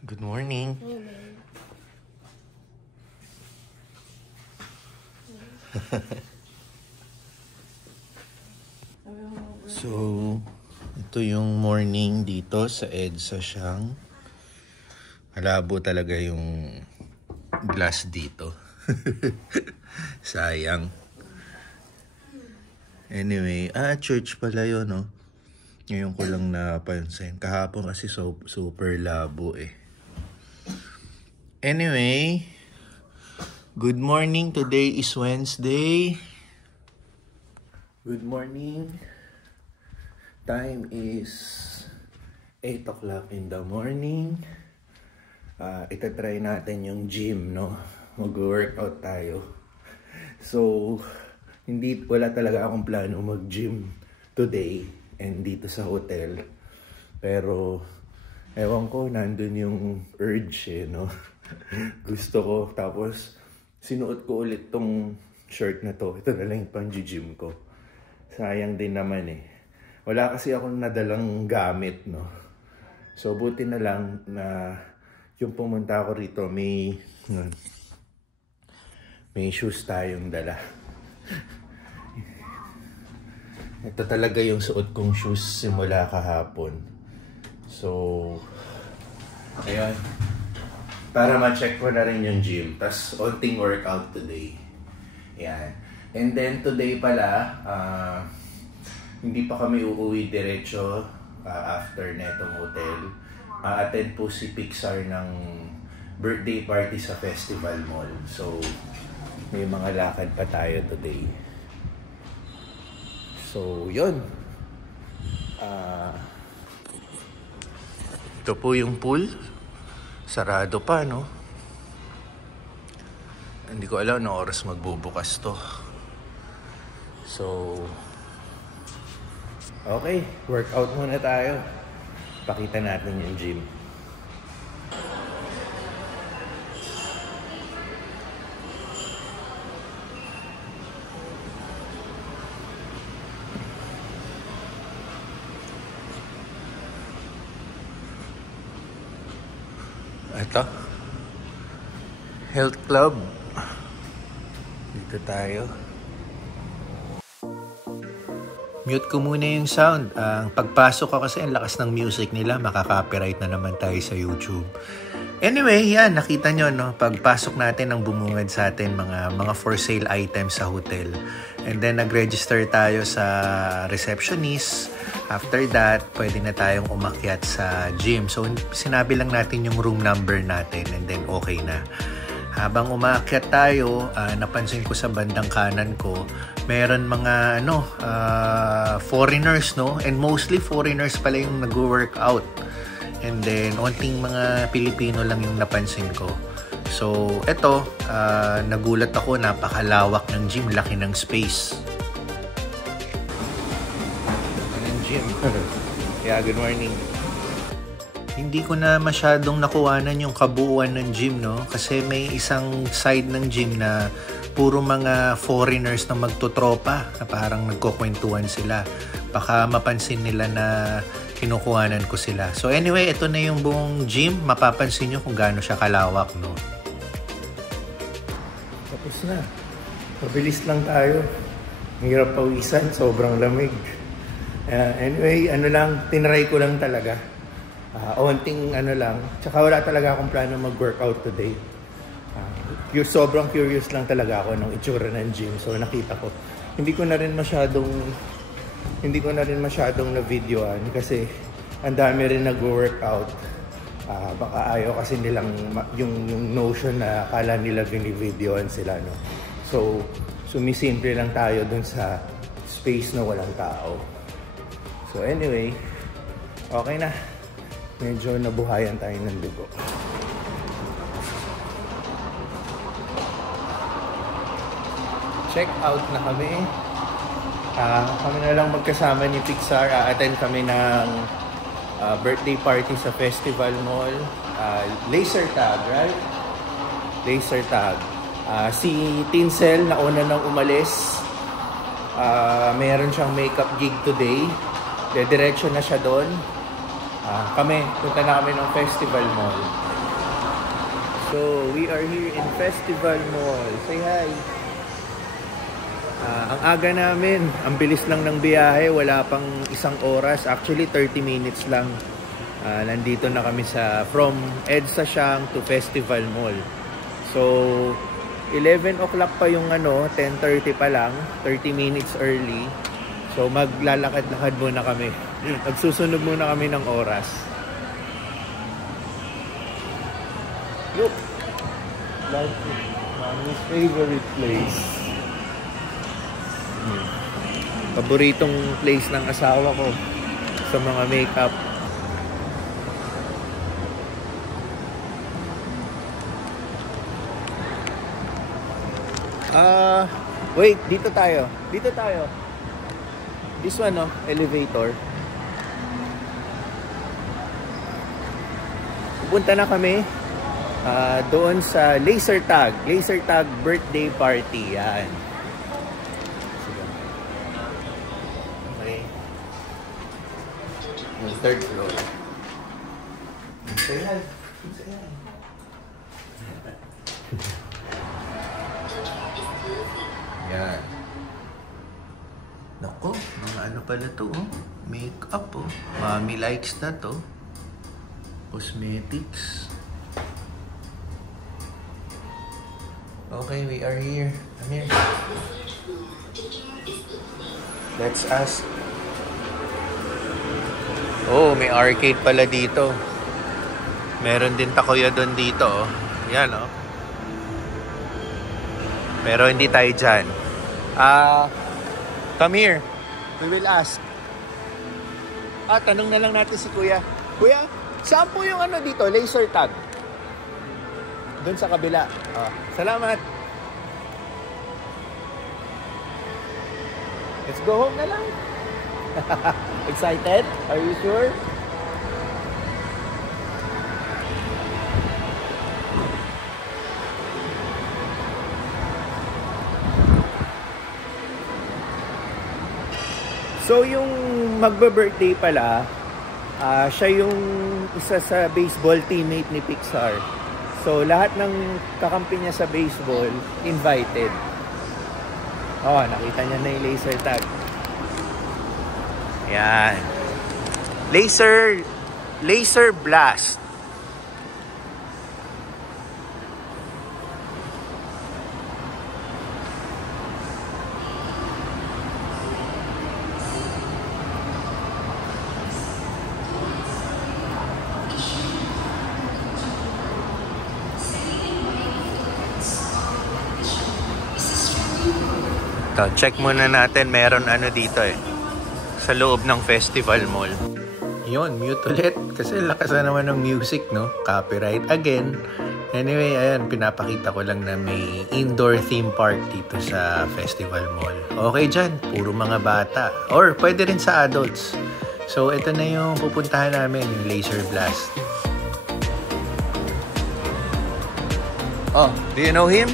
Good morning. So, ito yung morning dito sa EDSA Siang. Malabo talaga yung glass dito. Sayang. Anyway, church pala yun, no? Ngayon ko lang napansin. Kahapon kasi super labo eh. Anyway, good morning. Today is Wednesday. Good morning. Time is 8 o'clock in the morning. Itatry natin yung gym, no? Mag-workout tayo. So, wala talaga akong plano mag-gym today and dito sa hotel. Pero, ewan ko, nandun yung urge, no? Gusto ko. Tapos, sinuot ko ulit tong shirt na to. Ito na lang yung pang-gym ko. Sayang din naman eh. Wala kasi akong nadalang gamit, no? So, buti na lang na yung pumunta ako rito, may shoes tayong dala. Ito talaga yung suot kong shoes simula kahapon. So, ayun. Para ma-check ko na rin yung gym. Tas, onting workout today. Ayan. And then, today pala, hindi pa kami uuwi diretso after netong hotel. Attend po si Pixar ng birthday party sa Festival Mall. So, may mga lakad pa tayo today. So, yun. Ito po yung pool. Sarado pa, no? Hindi ko alam na oras magbubukas to. So, okay. Workout muna tayo. Pakita natin yung gym. Ito, Health Club. Dito tayo. Mute ko muna yung sound. Ang pagpasok ko kasi ang lakas ng music nila, makaka-copyright na naman tayo sa YouTube. Anyway, yan, nakita nyo, no? Pagpasok natin ang bumungad sa atin mga for sale items sa hotel. And then nag-register tayo sa receptionist. After that, pwede na tayong umakyat sa gym. So, sinabi lang natin yung room number natin and then okay na. Habang umaakyat tayo, napansin ko sa bandang kanan ko, meron mga foreigners, no? And mostly foreigners pala yung nag-workout. And then, onting mga Pilipino lang yung napansin ko. So, eto, nagulat ako, napakalawak ng gym, laki ng space. Gym. Yeah, good morning. Hindi ko na masyadong nakuhanan yung kabuuan ng gym, no? Kasi may isang side ng gym na puro mga foreigners na magtotropa na parang nagkukwentuhan sila. Baka mapansin nila na kinukuhanan ko sila. So anyway, ito na yung buong gym. Mapapansin nyo kung gaano siya kalawak, no? Tapos na. Mabilis lang tayo. Hirap pawisan. Sobrang lamig. Anyway, tinry ko lang talaga. Onting lang. Tsaka wala talaga akong plano mag-workout today. Sobrang curious lang talaga ako ng itsura ng gym. So nakita ko. Hindi ko na rin masyadong na-videoan kasi ang dami rin nag-workout. Baka ayaw kasi nilang yung notion na akala nila bini-videoan sila, no? So sumisimple lang tayo dun sa space na walang tao. So anyway, okay na. Medyo nabuhayan tayo ng dugo. Check out na kami. Kami na lang magkasama ni Pixar. Attend kami ng birthday party sa Festival Mall. Laser tag, right? Laser tag. Si Tinsel, nauna nang umalis. Meron siyang makeup gig today. Diretso na siya doon. Punta na kami ng Festival Mall. So, we are here in Festival Mall. Say hi! Ang aga namin, ang bilis lang ng biyahe, wala pang isang oras. Actually, 30 minutes lang. Nandito na kami from EDSA Siang to Festival Mall. So, 11 o'clock pa yung 10:30 pa lang, 30 minutes early. So, maglalakad-lakad muna kami. Magsusunog muna kami ng oras. Look! Like Mommy's favorite place. Paboritong place ng asawa ko sa mga makeup. Wait, dito tayo. This one, elevator. Pupunta na kami doon sa laser tag birthday party. Yan. Okay. Yung third floor. Say hi. Yan. Nako, mga ano pala to, makeup, Mommy likes na to. Cosmetics. Okay, we are here. Come here. Let's ask. Oh, may arcade pala dito. Meron din takoya doon dito, Yan, Pero hindi tayo dyan. Come here. We will ask. Tanong na lang natin si Kuya. Kuya, saan po yung dito? Laser tag. Doon sa kabila. Salamat. Let's go home na lang. Excited? Are you sure? So, yung magbe-birthday pala, siya yung isa sa baseball teammate ni Pixar. So, lahat ng kakampi niya sa baseball, invited. Nakita niya na yung laser tag. Yan. Laser blast. Check muna natin, meron dito sa loob ng Festival Mall. Yun, mute ulit kasi lakas na naman ng music, Copyright again. Anyway, ayan, pinapakita ko lang na may indoor theme park dito sa Festival Mall. Okay dyan, puro mga bata. Or pwede rin sa adults. So, ito na yung pupuntahan namin, yung Laser Blast. Do you know him?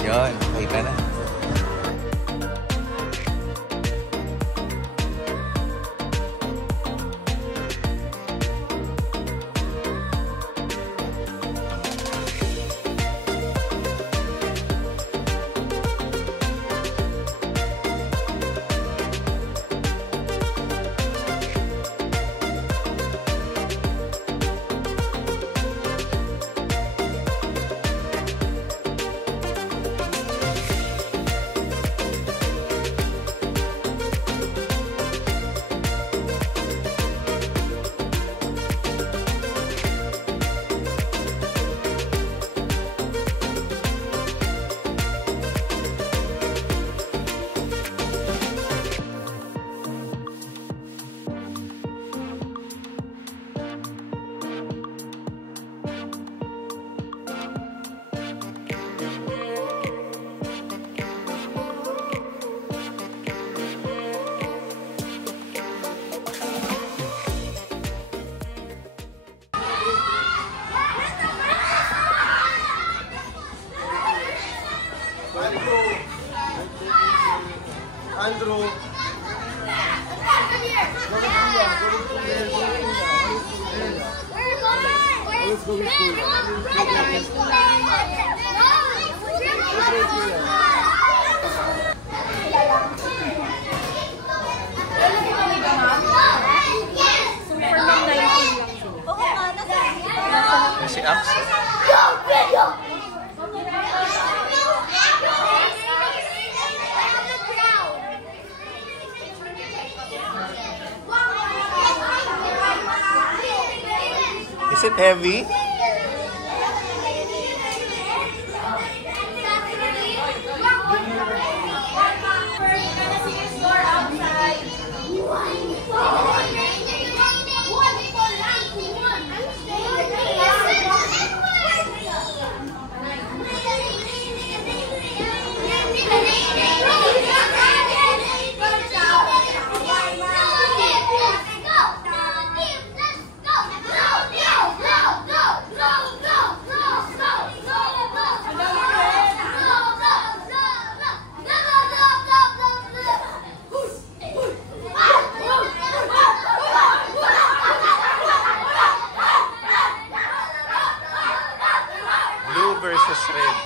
Yun, kita na. Andrew. Si Axel. Is it heavy? Blue versus red.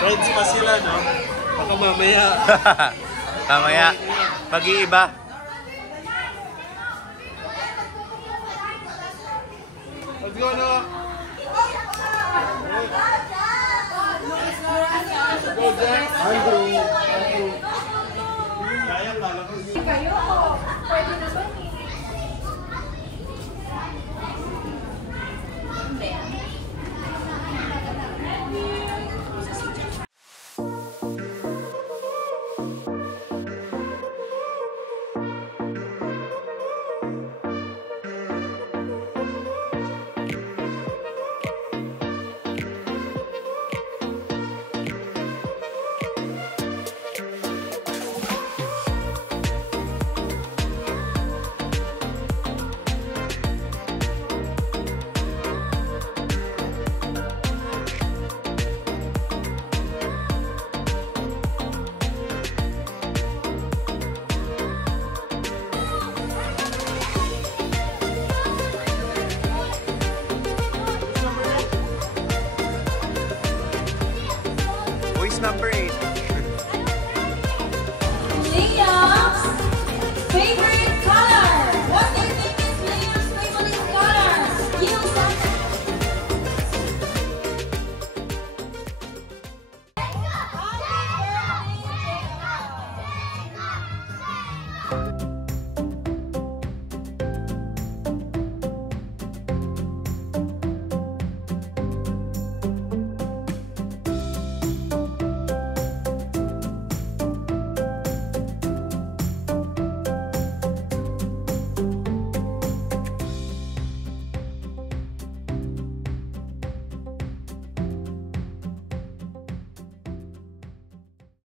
Friends pa sila, no? Baka mamaya. Mamaya, mag-iiba. Let's go, no? Go, Jack. Andrew. Kaya pala ko. Kayo, pwede na ba ni? Number 8. Liam's favorite color. What do you think is Liam's favorite color? You